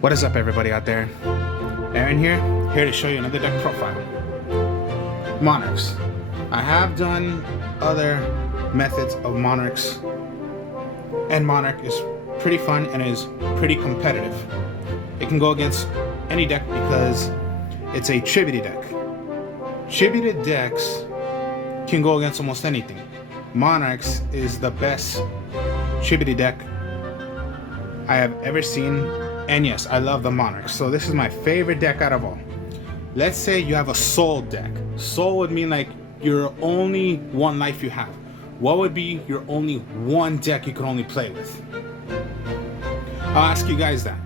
What is up, everybody out there? Aaron here to show you another deck profile. Monarchs. I have done other methods of Monarchs, and Monarch is pretty fun and is pretty competitive. It can go against any deck because it's a tributed deck. Tributed decks can go against almost anything. Monarchs is the best tributed deck I have ever seen. And yes, I love the Monarch. So this is my favorite deck out of all. Let's say you have a soul deck. Soul would mean like your only one life you have. What would be your only one deck you could only play with? I'll ask you guys that.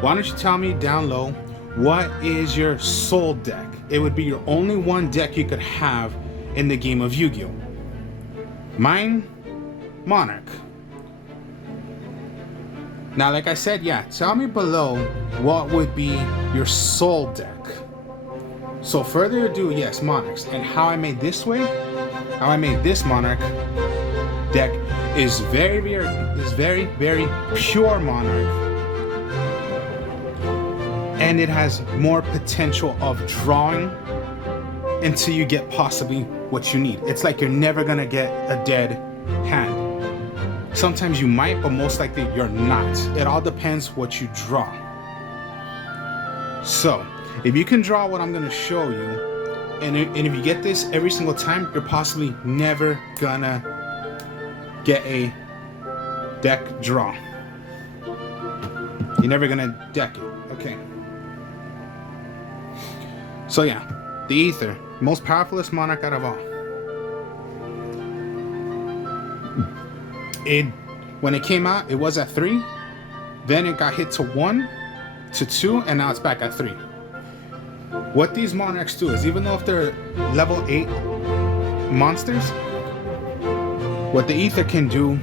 Why don't you tell me down low, what is your soul deck? It would be your only one deck you could have in the game of Yu-Gi-Oh! Mine, Monarch. Now, like I said, yeah, tell me below what would be your soul deck. So further ado, yes, Monarchs. And how I made this Monarch deck is very pure Monarch. And it has more potential of drawing until you get possibly what you need. It's like you're never gonna get a dead hand. Sometimes you might, but most likely you're not. It all depends what you draw. So, if you can draw what I'm going to show you, and if you get this every single time, you're possibly never gonna get a deck draw. You're never gonna deck it. Okay. So yeah, the Ether, most powerfulest Monarch out of all. When it came out, it was at 3, then it got hit to 1, to 2, and now it's back at 3. What these Monarchs do is, even though if they're level 8 monsters, what the Ether can do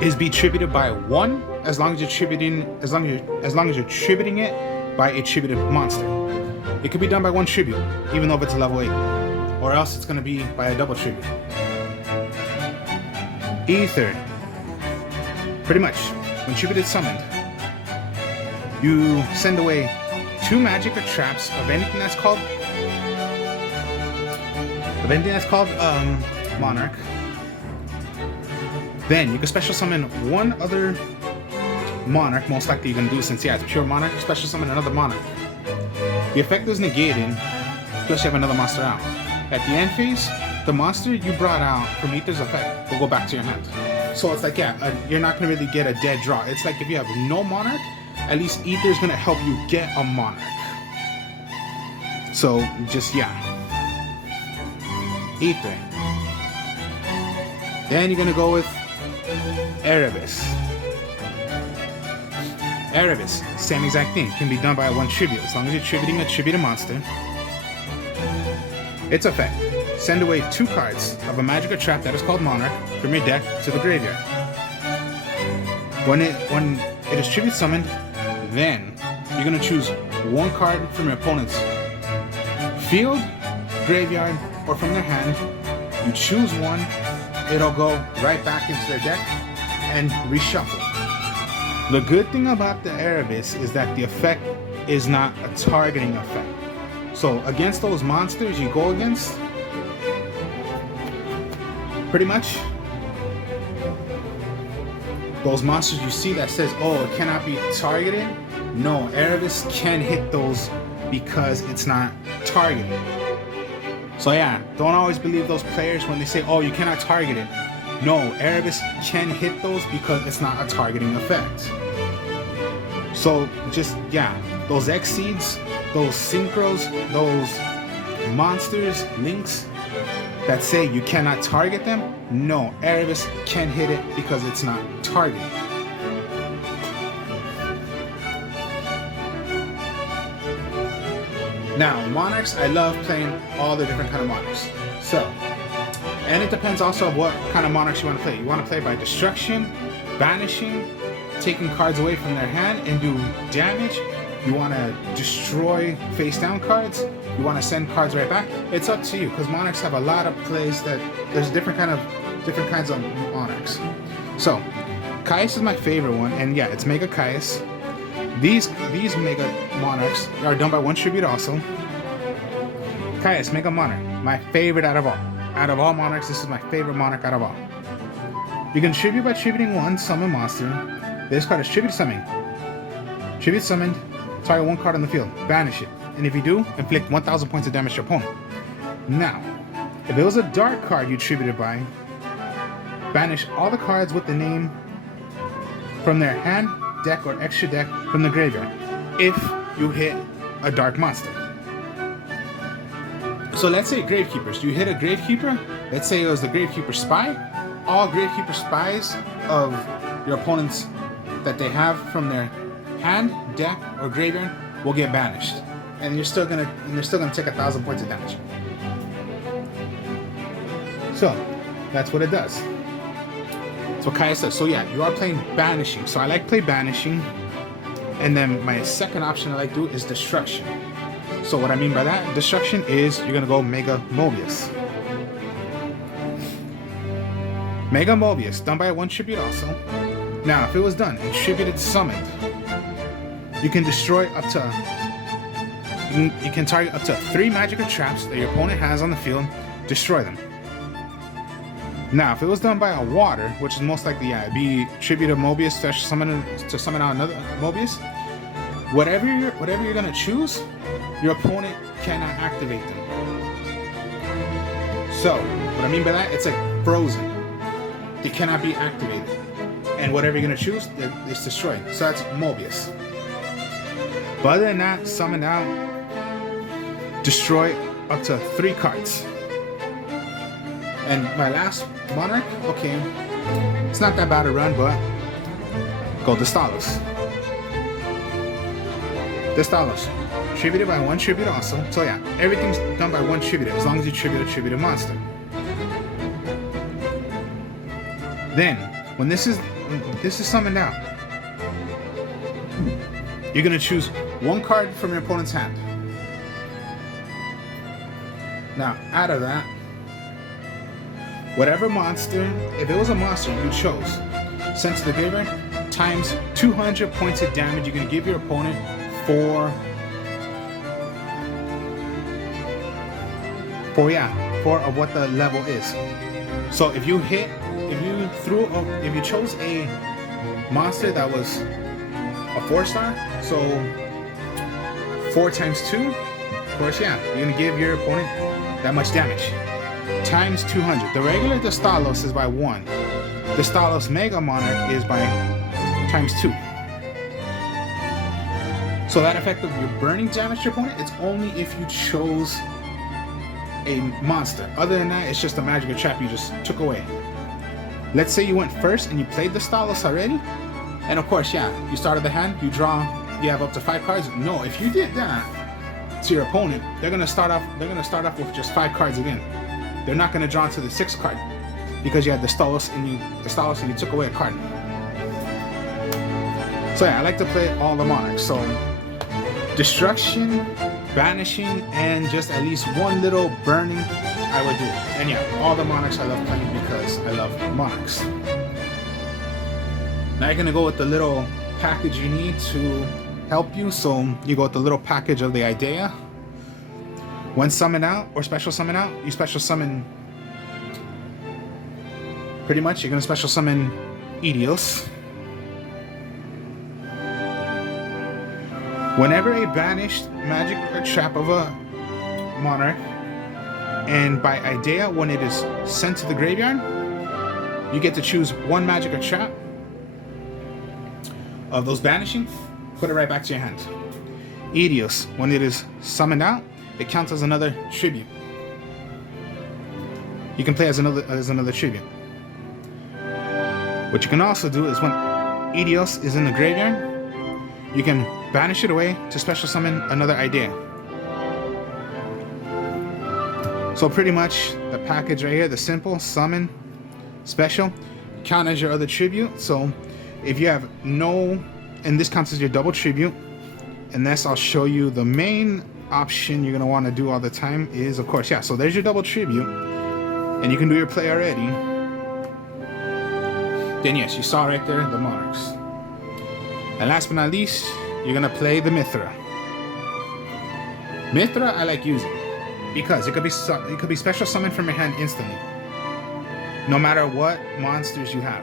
is be tributed by 1 as long as you're tributing it by a tributed monster. It could be done by 1 tribute, even though if it's a level 8, or else it's going to be by a double tribute. Ether, pretty much, when tributed summoned, you send away 2 magic or traps of anything that's called Monarch. Then you can special summon 1 other Monarch, most likely you're gonna do, since yeah, it's pure Monarch, special summon another Monarch. The effect is negated, plus you have another monster out. At the end phase, the monster you brought out from Ether's effect will go back to your hand. So it's like, yeah, you're not going to really get a dead draw. It's like if you have no Monarch, at least Ether's going to help you get a Monarch. So just, yeah. Ether. Then you're going to go with Erebus. Erebus, same exact thing. Can be done by 1 tribute, as long as you're tributing a tributed monster. Its effect. Send away 2 cards of a magic or trap that is called Monarch from your deck to the graveyard. When it is tribute summoned, then you're going to choose 1 card from your opponent's field, graveyard, or from their hand. You choose 1, it'll go right back into their deck and reshuffle. The good thing about the Erebus is that the effect is not a targeting effect. So against those monsters you go against, pretty much, those monsters you see that says, oh, it cannot be targeted. No, Erebus can hit those because it's not targeted. So yeah, don't always believe those players when they say, oh, you cannot target it. No, Erebus can hit those because it's not a targeting effect. So just, yeah, those X-Seeds, those Synchros, those monsters, links, that say you cannot target them, no, Erebus can hit it because it's not targeted. Now, Monarchs, I love playing all the different kind of Monarchs. So, and it depends also what kind of Monarchs you want to play. You want to play by destruction, banishing, taking cards away from their hand and do damage. You want to destroy face down cards. You want to send cards right back. It's up to you, because Monarchs have a lot of plays that there's different kind of different kinds of Monarchs. So, Caius is my favorite one, and yeah, it's Mega Caius. These Mega Monarchs are done by one tribute also. Caius, Mega Monarch, my favorite out of all. Out of all Monarchs, this is my favorite Monarch out of all. You can tribute by tributing one summon monster. This card is tribute summoning. Tribute summoned, target one card on the field, banish it. And if you do, inflict 1,000 points of damage to your opponent. Now, if it was a dark card you tributed by, banish all the cards with the name from their hand, deck, or extra deck from the graveyard if you hit a dark monster. So let's say Gravekeepers. You hit a Gravekeeper, let's say it was the Gravekeeper Spy. All Gravekeeper Spies of your opponents that they have from their hand, deck, or graveyard will get banished. And you're still gonna take 1,000 points of damage. So that's what it does. That's what Kaya says. So yeah, you are playing banishing. So I like play banishing. And then my second option I like to do is destruction. So what I mean by that, destruction is you're gonna go Mega Mobius. Mega Mobius, done by one tribute also. Now, if it was done and tributed summoned, you can destroy up to you can target up to 3 magic or traps that your opponent has on the field, destroy them. Now, if it was done by a water, which is most likely, yeah, it'd be tribute of Mobius to summon out another Mobius. Whatever you're gonna choose, your opponent cannot activate them. So, what I mean by that, it's like frozen. They cannot be activated. And whatever you're gonna choose, it's destroyed. So that's Mobius. But other than that, summon out, destroy up to 3 cards. And my last Monarch, okay, it's not that bad a run, but go Destalos. Destalos, tributed by one tribute also. So yeah, everything's done by one tribute as long as you tribute a tributed monster. Then, when this is summoned out, you're gonna choose one card from your opponent's hand. Now, out of that, whatever monster, if it was a monster you chose, sent to the graveyard, times 200 points of damage you're gonna give your opponent for of what the level is. So if you chose a monster that was a 4-star, so 4 times 2, of course, yeah, you're gonna give your opponent that much damage. Times 200. The regular Destalos is by 1. Destalos Mega Monarch is by times 2. So that effect of your burning damage to your opponent, it's only if you chose a monster. Other than that, it's just a magic or trap you just took away. Let's say you went first and you played Destalos already, and of course, yeah, you started the hand, you draw, you have up to 5 cards. No, if you did that to your opponent, they're gonna start off with just 5 cards again. They're not gonna draw to the 6th card because you had Destalos and you took away a card. So yeah, I like to play all the Monarchs. So destruction, banishing, and just at least one little burning, I would do. And yeah, all the Monarchs I love playing because I love Monarchs. Now you're gonna go with the little package you need to help you. So you go with the little package of the Idea. When summon out or special summon out, you special summon. Pretty much, you're gonna special summon Edios. Whenever a banished magic or trap of a Monarch, and by Idea, when it is sent to the graveyard, you get to choose one magic or trap of those banishing, put it right back to your hand. Edios, when it is summoned out, it counts as another tribute. You can play as another tribute. What you can also do is when Edios is in the graveyard, you can banish it away to special summon another Idea. So pretty much the package right here, the simple summon, special, count as your other tribute. So if you have no, and this counts as your double tribute, and this I'll show you the main option you're gonna want to do all the time is, of course, yeah, so there's your double tribute, and you can do your play already. Then yes, you saw right there the Monarchs. And last but not least, you're gonna play the Mithra. Mithra I like using because it could be special summoned from your hand instantly, no matter what monsters you have.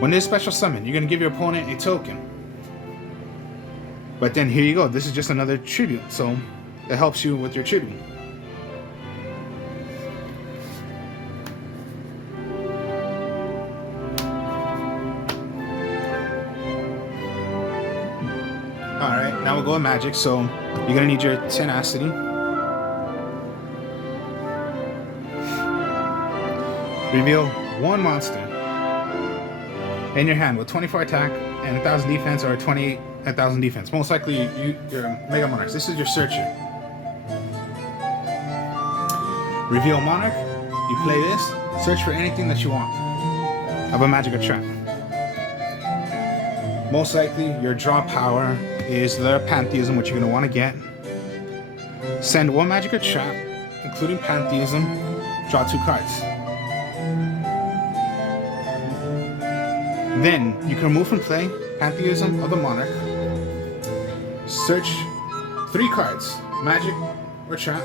When there's special summon, you're gonna give your opponent a token. But then here you go. This is just another tribute, so it helps you with your tribute. Alright, now we'll go with magic, so you're gonna need your tenacity. Reveal one monster in your hand with 24 attack and 1,000 defense, or 28 1,000 defense. Most likely your Mega Monarchs. This is your searcher. Reveal Monarch. You play this. Search for anything that you want of a magic or trap. Most likely your draw power is the Pantheism, which you're going to want to get. Send one magic or trap, including Pantheism. Draw 2 cards. Then you can remove from play Pantheism of the Monarch. Search 3 cards, magic or trap.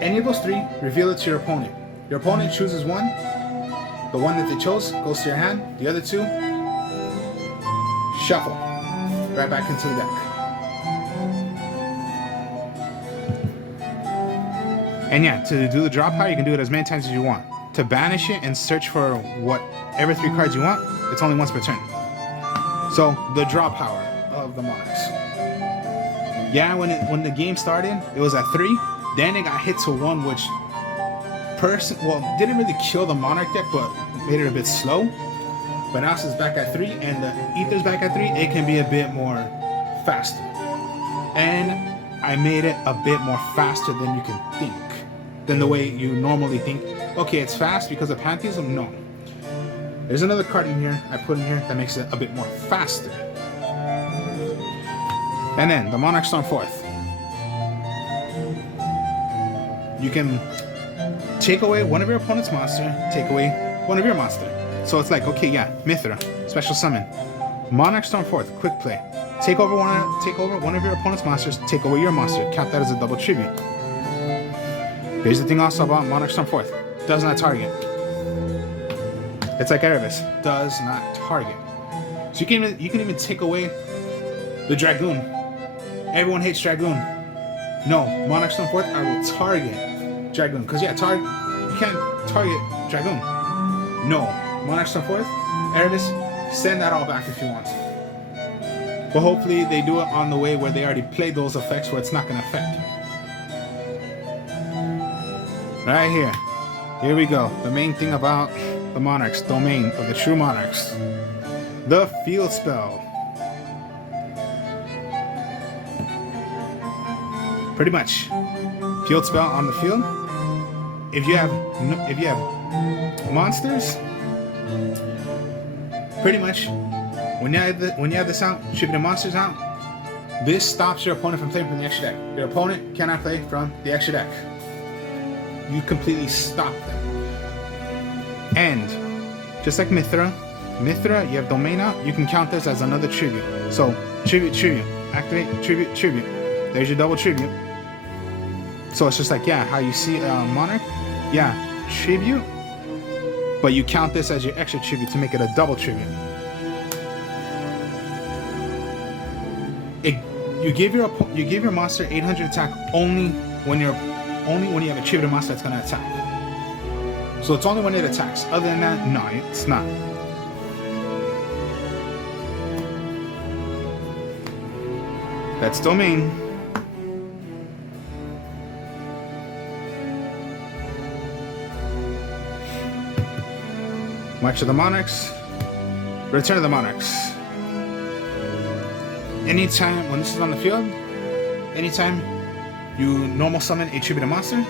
Any of those 3, reveal it to your opponent. Your opponent chooses one. The one that they chose goes to your hand. The other 2, shuffle right back into the deck. And yeah, to do the draw power, you can do it as many times as you want. To banish it and search for whatever 3 cards you want, it's only once per turn. So the draw power of the Monarchs. Yeah, when the game started, it was at 3. Then it got hit to 1, which didn't really kill the Monarch deck, but made it a bit slow. But now since it's back at 3 and the Ether's back at 3, it can be a bit more faster. And I made it a bit more faster than you can think, than the way you normally think. Okay, it's fast because of Pantheism? No. There's another card in here I put in here that makes it a bit more faster. And then the Monarch Storm forth. You can take away one of your opponent's monster, take away one of your monster. So it's like, okay, yeah, Mithra, special summon. Monarch Storm forth, quick play. Take over one of your opponent's monsters, take away your monster. Count that as a double tribute. Here's the thing also about Monarch Storm forth. Does not target. It's like Erebus, does not target. So you can even take away the Dragoon. Everyone hates Dragoon. No, Monarch Storm forth, I will target Dragoon. Because yeah, you can't target Dragoon. No, Monarch Storm forth, Erebus, send that all back if you want. But hopefully they do it on the way where they already played those effects where it's not going to affect. Right here. Here we go. The main thing about the Monarch's domain of the true Monarchs. The field spell. Pretty much. Field spell on the field. If you have monsters, pretty much when you have this out, shipping the monsters out, this stops your opponent from playing from the extra deck. Your opponent cannot play from the extra deck. You completely stop them. And just like Mithra, you have domain out, you can count this as another tribute. So tribute, activate, tribute. There's your double tribute. So it's just like, yeah, how you see Monarch, yeah, tribute, but you count this as your extra tribute to make it a double tribute. You give your monster 800 attack only when you have a tribute monster that's gonna attack. So it's only when it attacks. Other than that, no, it's not. That's domain. March of the Monarchs. Return of the Monarchs. Anytime when this is on the field, anytime you normal summon a tribute monster,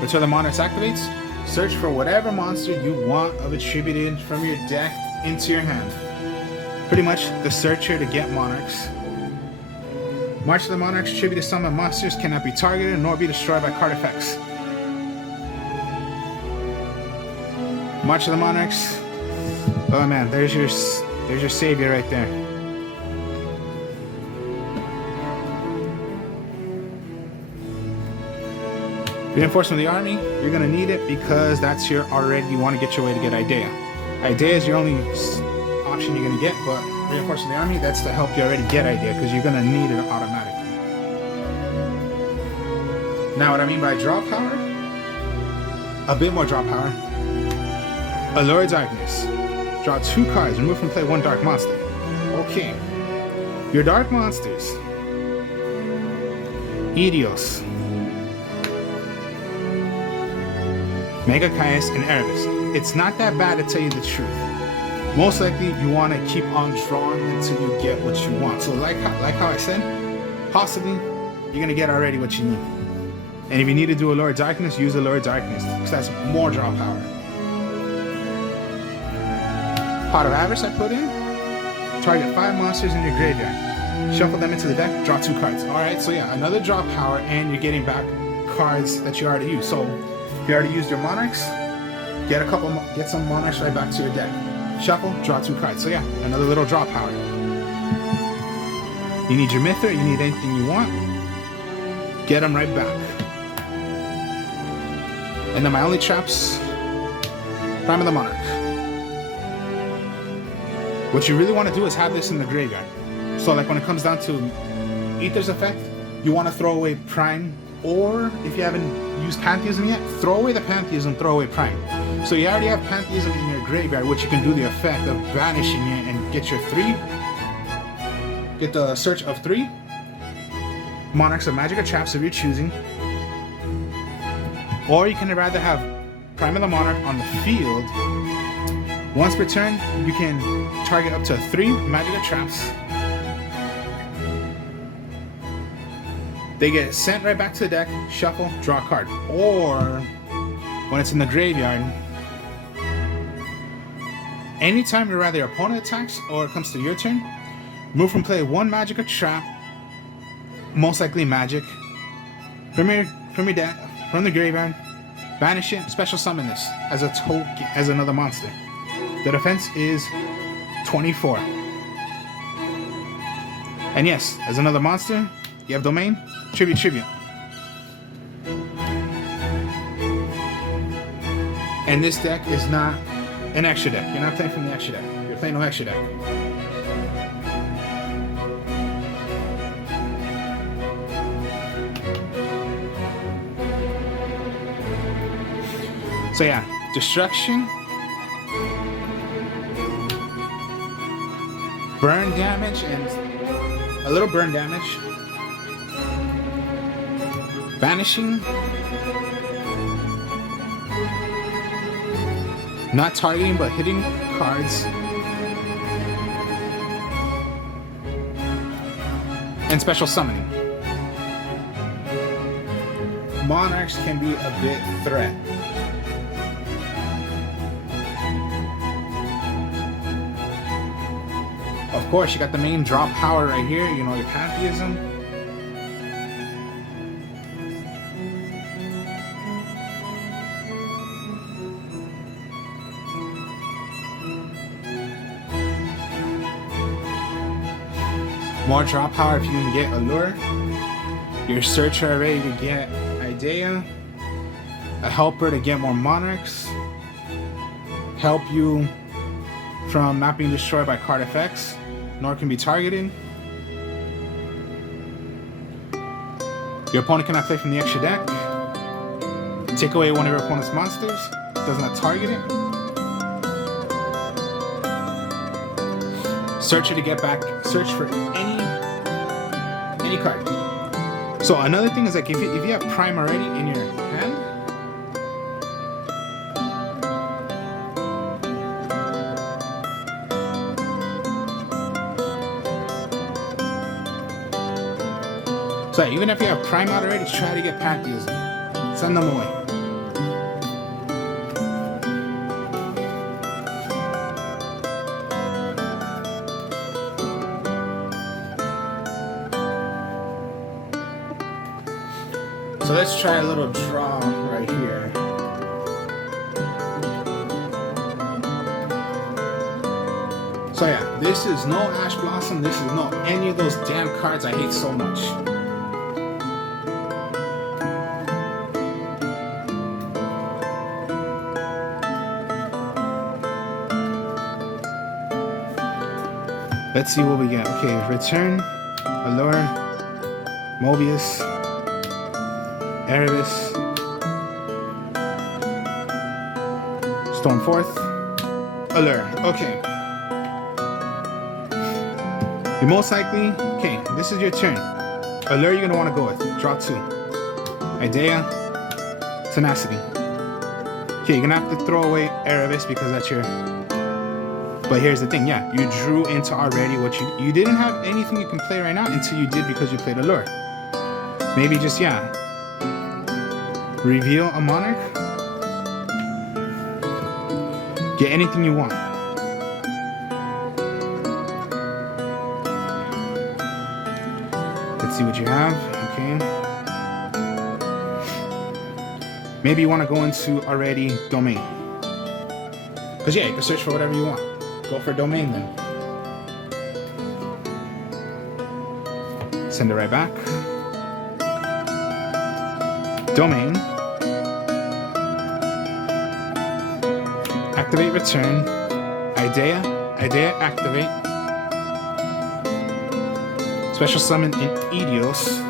Return of the Monarchs activates. Search for whatever monster you want of attributed from your deck into your hand. Pretty much the searcher to get Monarchs. March of the Monarchs attributed summon monsters cannot be targeted nor be destroyed by card effects. March of the Monarchs Oh man, there's your savior right there. Reinforcement of the army, you're gonna need it because that's your already, you want to get your way to get Idea. Idea is your only option you're gonna get, but reinforcement of the army, that's to help you already get Idea because you're gonna need it automatically. Now what I mean by draw power, a bit more draw power. Allure Darkness. Draw 2 cards, remove from play 1 dark monster. Okay. Your dark monsters. Idios. Mega Caius and Erebus. It's not that bad to tell you the truth. Most likely you want to keep on drawing until you get what you want. So like how I said, possibly you're going to get already what you need. And if you need to do Allure Darkness, use Allure Darkness because that's more draw power. Pot of Avarice I put in. Target 5 monsters in your graveyard. Shuffle them into the deck, draw 2 cards. Alright, so yeah, another draw power and you're getting back cards that you already used. So if you already used your Monarchs, get some Monarchs right back to your deck. Shuffle, draw 2 cards. So yeah, another little draw power. You need your Myther, you need anything you want, get them right back. And then my only traps, Prime of the Monarch. What you really want to do is have this in the graveyard. So like when it comes down to Aether's effect, you want to throw away Prime, or if you haven't used Pantheism yet, throw away the Pantheism, throw away Prime. So you already have Pantheism in your graveyard, which you can do the effect of banishing it and get your 3. Get the search of 3 Monarchs of Magic or Traps of your choosing. Or you can rather have Prime of the Monarch on the field. Once per turn, you can target up to 3 Magic or Traps. They get sent right back to the deck, shuffle, draw a card. Or, when it's in the graveyard, anytime your either opponent attacks or it comes to your turn, move from play 1 Magic or Trap, most likely Magic, from your deck, from the graveyard, banish it, special summon this as a token, as another monster. The defense is 24. And yes, as another monster, you have Domain, Tribute. And this deck is not an extra deck. You're not playing from the extra deck. You're playing no extra deck. So yeah, Destruction, burn damage, and a little burn damage. Banishing, not targeting but hitting cards, and special summoning. Monarchs can be a bit threat. Of course, you got the main draw power right here, you know, your Pantheism. More draw power if you can get Allure. Your Searcher ready to get Idea. A Helper to get more Monarchs. Help you from not being destroyed by card effects, nor can be targeted. Your opponent cannot play from the extra deck. Take away one of your opponent's monsters. Does not target it. Searcher to get back. Search for any card. So another thing is like if you have Prime already in your hand, so even if you have Prime out already, try to get Pantheism. Send them away. So let's try a little draw right here. So yeah, this is no Ash Blossom. This is no any of those damn cards I hate so much. Let's see what we get. Okay, Return, Allure, Mobius, Erebus, Stormforth, Allure. Okay. You most likely, okay, this is your turn. Allure you're gonna want to go with. Draw 2. Idea, Tenacity. Okay, you're gonna have to throw away Erebus because that's your. But here's the thing, yeah, you drew into already what you didn't have anything you can play right now until you did because you played Allure. Maybe just, yeah, reveal a Monarch. Get anything you want. Let's see what you have, okay. Maybe you want to go into already Domain. Because yeah, you can search for whatever you want. Go for Domain then. Send it right back. Domain. Activate Return. Idea activate. Special summon in Edios.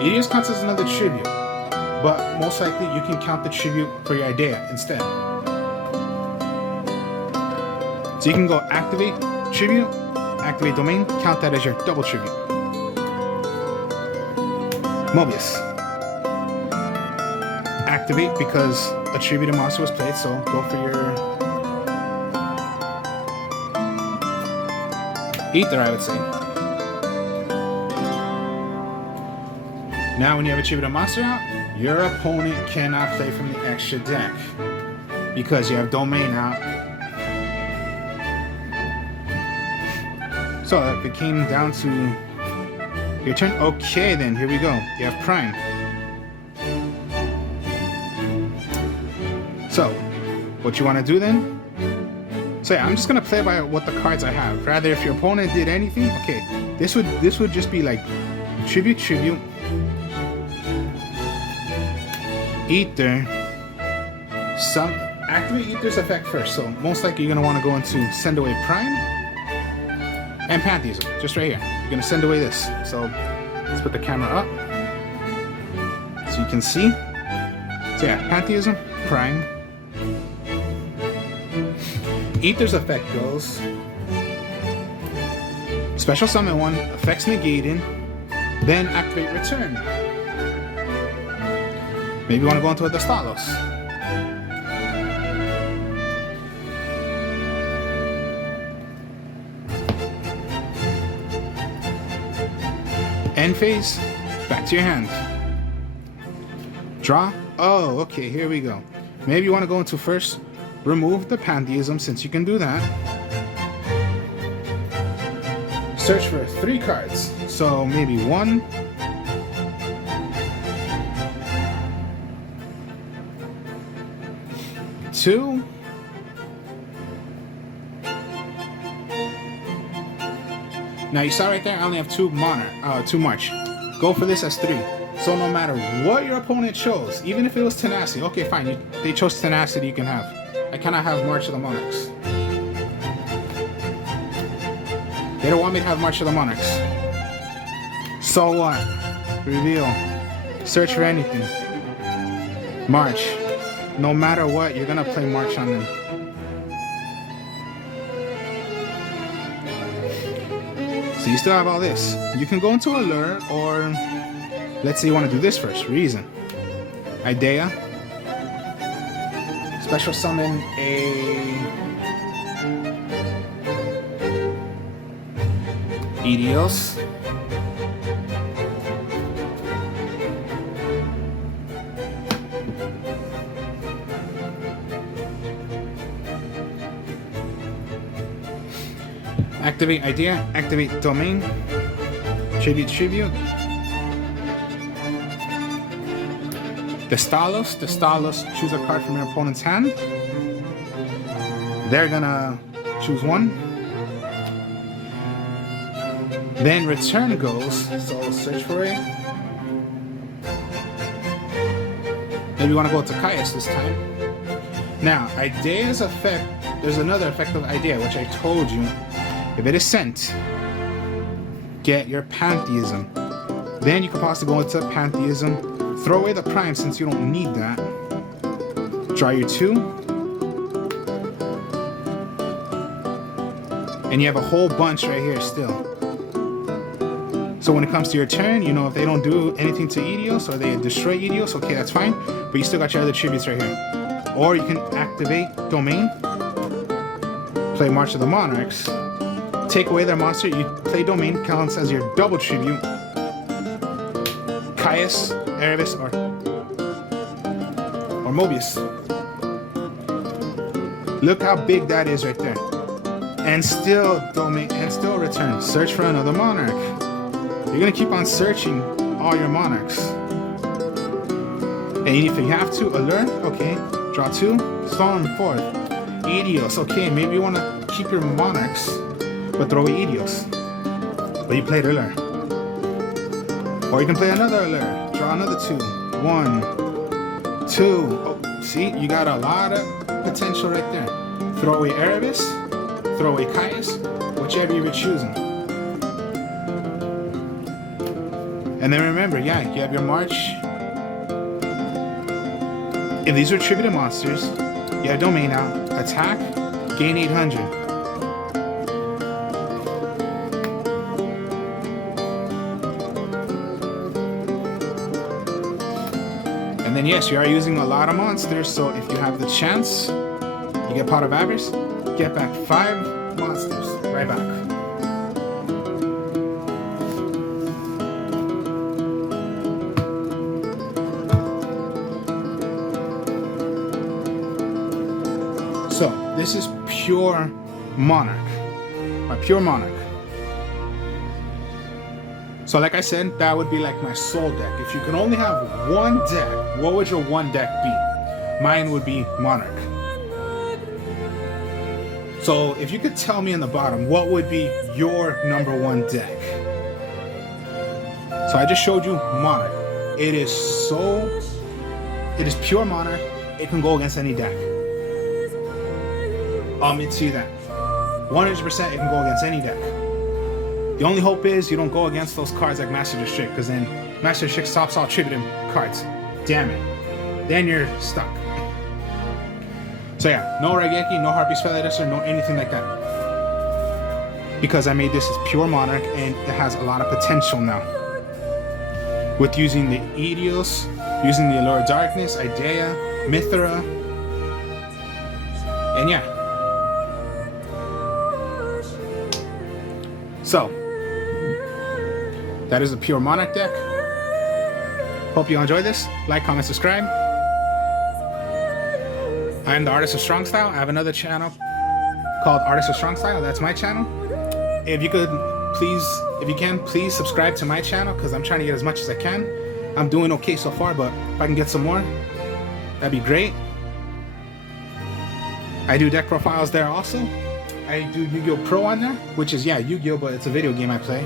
Edios counts as another tribute, but most likely you can count the tribute for your idea instead. So you can go activate tribute, activate domain, count that as your double tribute. Mobius. Activate because a tribute to monster was played, so go for your Ether, I would say. Now when you have a tribute to monster out, your opponent cannot play from the extra deck because you have domain out. So if it came down to your turn, okay then, here we go. You have Prime. So, what you want to do then? So yeah, I'm just gonna play by what the cards I have. Rather, if your opponent did anything, okay, this would just be like tribute, Ether, activate Ether's effect first. So most likely you're gonna want to go into send away Prime and Pantheism, just right here. You're gonna send away this. So let's put the camera up so you can see. So yeah, Pantheism, Prime. Ether's effect goes special summon 1, effects negated, then activate Return. Maybe you want to go into a Dastalos. End phase, back to your hand. Draw. Oh, okay, here we go. Maybe you want to go into first, remove the Pantheism since you can do that. Search for 3 cards. So maybe 1, 2, now you saw right there I only have 2 March. Go for this as 3. So no matter what your opponent chose, even if it was Tenacity, okay fine, they chose Tenacity, you can have. I cannot have March of the Monarchs. They don't want me to have March of the Monarchs. So what? Reveal. Search for anything. March. No matter what, you're gonna play March on them. So you still have all this. You can go into Allure, or let's say you want to do this first. Reason. Idea. Special summon a Edios. Activate idea, activate domain, tribute. Dastalos, choose a card from your opponent's hand. They're gonna choose 1. Then return goes, so search for it. Maybe you want to go to Caius this time. Now, Idea's effect, there's another effect of Idea, which I told you. If it is sent, get your Pantheism. Then you can possibly go into Pantheism, throw away the Prime since you don't need that. Draw your 2. And you have a whole bunch right here still. So when it comes to your turn, you know, if they don't do anything to Edios or they destroy Edios, okay, that's fine. But you still got your other tributes right here. Or you can activate Domain, play March of the Monarchs, take away their monster, you play Domain, counts as your double tribute. Caius, Erebus, or Mobius. Look how big that is right there. And still Domain, and still return. Search for another Monarch. You're gonna keep on searching all your Monarchs. And if you have to, Allure, okay. Draw 2, Storm 4. Edios, okay, maybe you wanna keep your Monarchs, but throw away Edios. But you played Allure. Or you can play another Allure. Draw another 2. 1, 2. Oh, see, you got a lot of potential right there. Throw away Erebus, throw away Caius, whichever you're choosing. And then remember, yeah, you have your March. If these are tributed monsters, you have Domain out, attack, gain 800. And then yes, you are using a lot of monsters, so if you have the chance, you get Pot of Avarice, get back 5 monsters, right back. So, this is pure Monarch. My pure Monarch. So like I said, that would be like my soul deck. If you could only have one deck, what would your one deck be? Mine would be Monarch. So if you could tell me in the bottom, what would be your #1 deck? So I just showed you Monarch. It is pure Monarch. It can go against any deck. I'll admit to you that. 100% it can go against any deck. The only hope is you don't go against those cards like Master Restrict, because then Master Restrict stops all tributed cards. Damn it. Then you're stuck. So yeah, no Raigeki, no Harpy Spellcaster, no anything like that. Because I made this as pure Monarch and it has a lot of potential now. With using the Edios, using the Allure of Darkness, Idea, Mithra, and yeah. So, that is a pure Monarch deck. Hope you enjoyed this. Like, comment, subscribe. I am the Artist of Strong Style. I have another channel called Artist of Strong Style. That's my channel. If you could, please, if you can, please subscribe to my channel because I'm trying to get as much as I can. I'm doing okay so far, but if I can get some more, that'd be great. I do deck profiles there also. I do Yu-Gi-Oh! Pro on there, which is, yeah, Yu-Gi-Oh! But it's a video game I play.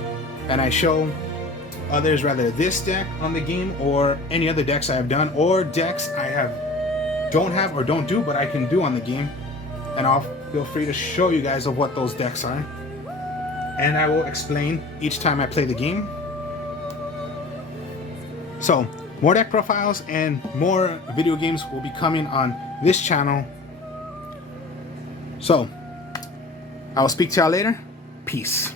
And I show others, rather this deck on the game or any other decks I have done or decks I don't have or don't do, but I can do on the game. And I'll feel free to show you guys of what those decks are. And I will explain each time I play the game. So, more deck profiles and more video games will be coming on this channel. So, I will speak to y'all later. Peace.